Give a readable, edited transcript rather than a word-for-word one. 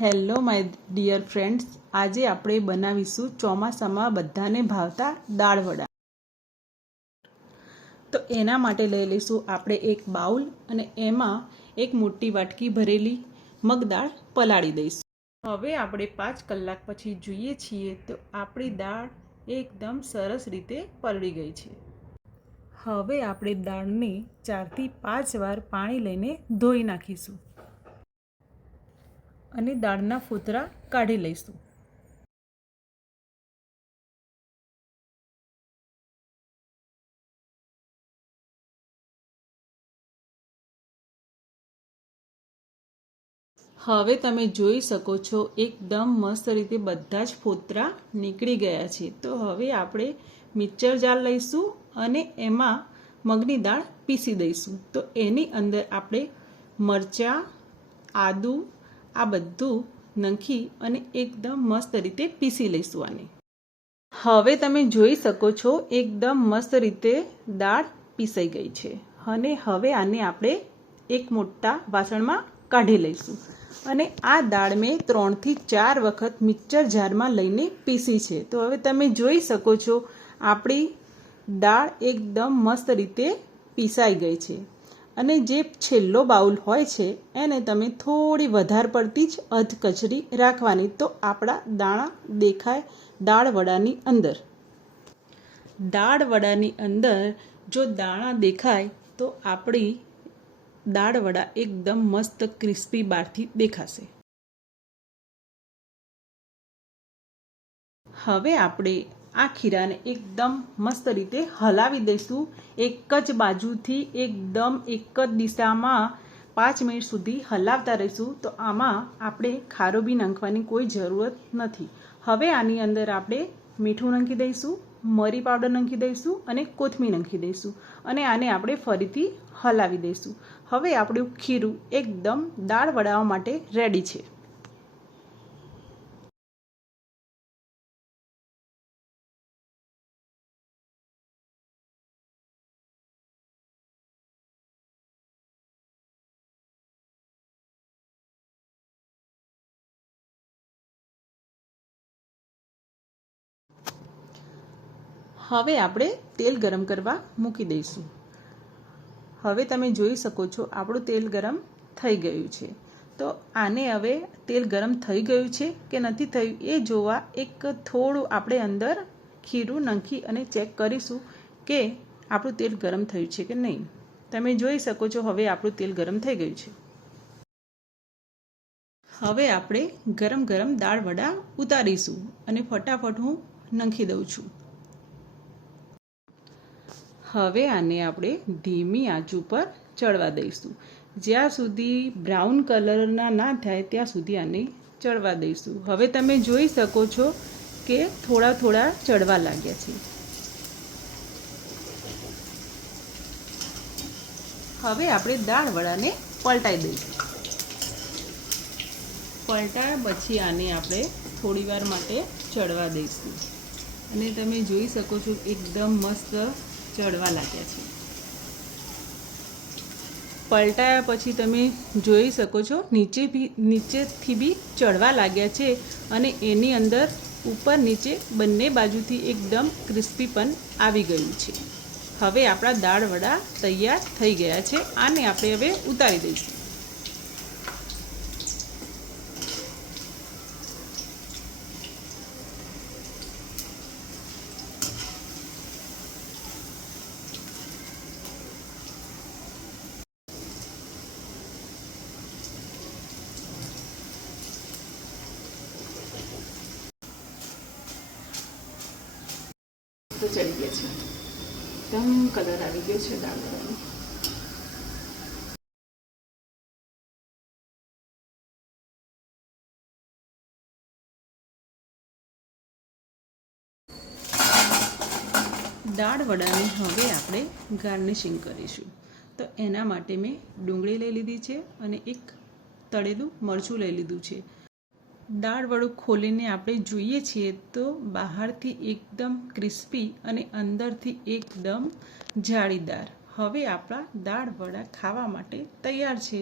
Hello my dear friends, આજે આપણે બનાવીશું ચોમાસામાં બધાને ભાવતા દાળ વડા. તો એના માટે લઈ લઈશું આપણે એક બાઉલ અને એમાં એક મોટી વાટકી ભરેલી મગદાળ પલાળી દઈશું. હવે આપણે 5 કલાક પછી જોઈએ છીએ તો આપણી દાળ એકદમ સરસ રીતે પલળી ગઈ છે. હવે આપણે દાળને 4 થી 5 વાર પાણી લઈને ધોઈ નાખીશું અને દાળના ફોતરા કાઢી લઈશું. હવે તમે જોઈ શકો છો એકદમ મસ્ત રીતે બધા જ ફોતરા નીકળી ગયા છે. તો હવે આપણે મિક્સર જાર લઈશું અને એમાં મગની દાળ પીસી દઈશું. તો એની અંદર આપણે મરચાં, આદું આ બધું નાખી અને એકદમ મસ્ત રીતે પીસી લઈશું આને. હવે તમે જોઈ શકો છો એકદમ મસ્ત રીતે દાળ પીસાઈ ગઈ છે અને હવે આને આપણે એક મોટા વાસણમાં કાઢી લઈશું. અને આ દાળ મેં 3 થી 4 વખત મિક્સર જારમાં લઈને પીસી છે. તો હવે તમે જોઈ શકો છો આપણી દાળ એકદમ મસ્ત રીતે પીસાઈ ગઈ છે. અને જે છેલ્લો બાઉલ હોય છે એને તમે થોડી વધારે પડતી જ અધકચરી રાખવાની, તો આપણા દાણા દેખાય દાળ વડાની અંદર. દાળ વડાની અંદર જો દાણા દેખાય તો આપણી દાળ વડા એકદમ મસ્ત ક્રિસ્પી બહારથી દેખાશે. હવે આપણે આ ખીરાને એકદમ મસ્ત રીતે હલાવી દઈશું. એક જ બાજુથી એકદમ એક જ દિશામાં 5 મિનિટ સુધી હલાવતા રહીશું. તો આમાં આપણે ખારો બી નાખવાની કોઈ જરૂરત નથી. હવે આની અંદર આપણે મીઠું નાખી દઈશું, મરી પાવડર નાખી દઈશું અને કોથમીર નાખી દઈશું અને આને આપણે ફરીથી હલાવી દઈશું. હવે આપણું ખીરું એકદમ દાળ વડાવા માટે રેડી છે. હવે આપણે તેલ ગરમ કરવા મૂકી દઈશું. હવે તમે જોઈ શકો છો આપણું તેલ ગરમ થઈ ગયું છે. તો આને હવે તેલ ગરમ થઈ ગયું છે કે નથી થયું એ જોવા એક થોડું આપણે અંદર ખીરું નાખી અને ચેક કરીશું કે આપણું તેલ ગરમ થયું છે કે નહીં. તમે જોઈ શકો છો હવે આપણું તેલ ગરમ થઈ ગયું છે. હવે આપણે ગરમ ગરમ દાળ વડા ઉતારીશું અને ફટાફટ હું નાખી દઉં છું. હવે આને આપણે ધીમી આંચ ઉપર ચડવા દઈશું. જ્યાં સુધી બ્રાઉન કલરના ના થાય ત્યાં સુધી આને ચડવા દઈશું. હવે તમે જોઈ શકો છો કે થોડા થોડા ચડવા લાગ્યા છે. હવે આપણે દાળ વડાને પલટાઈ દઈશું. પલટાયા પછી આને આપણે થોડીવાર માટે ચડવા દઈશું અને તમે જોઈ શકો છો એકદમ મસ્ત ચડવા લાગ્યા છે. પલટાયા પછી તમે જોઈ શકો છો નીચેથી બી ચડવા લાગ્યા છે અને એની અંદર ઉપર નીચે બંને બાજુથી એકદમ ક્રિસ્પી પણ આવી ગયું છે. હવે આપણા દાળ વડા તૈયાર થઈ ગયા છે. આને આપણે હવે ઉતારી દઈશું. તો ચડી ગયા છે, એકદમ કલર આવી ગયો છે દાળ વડાનો. દાળ વડાની હવે આપણે ગાર્નિશિંગ કરીશું. તો એના માટે મેં ડુંગળી લઈ લીધી છે અને એક તળેલું મરચું લઈ લીધું છે. દાળ વડું ખોલીને આપણે જોઈએ છીએ તો બહારથી એકદમ ક્રિસ્પી અને અંદરથી એકદમ જાળીદાર. હવે આપણા દાળ વડા ખાવા માટે તૈયાર છે.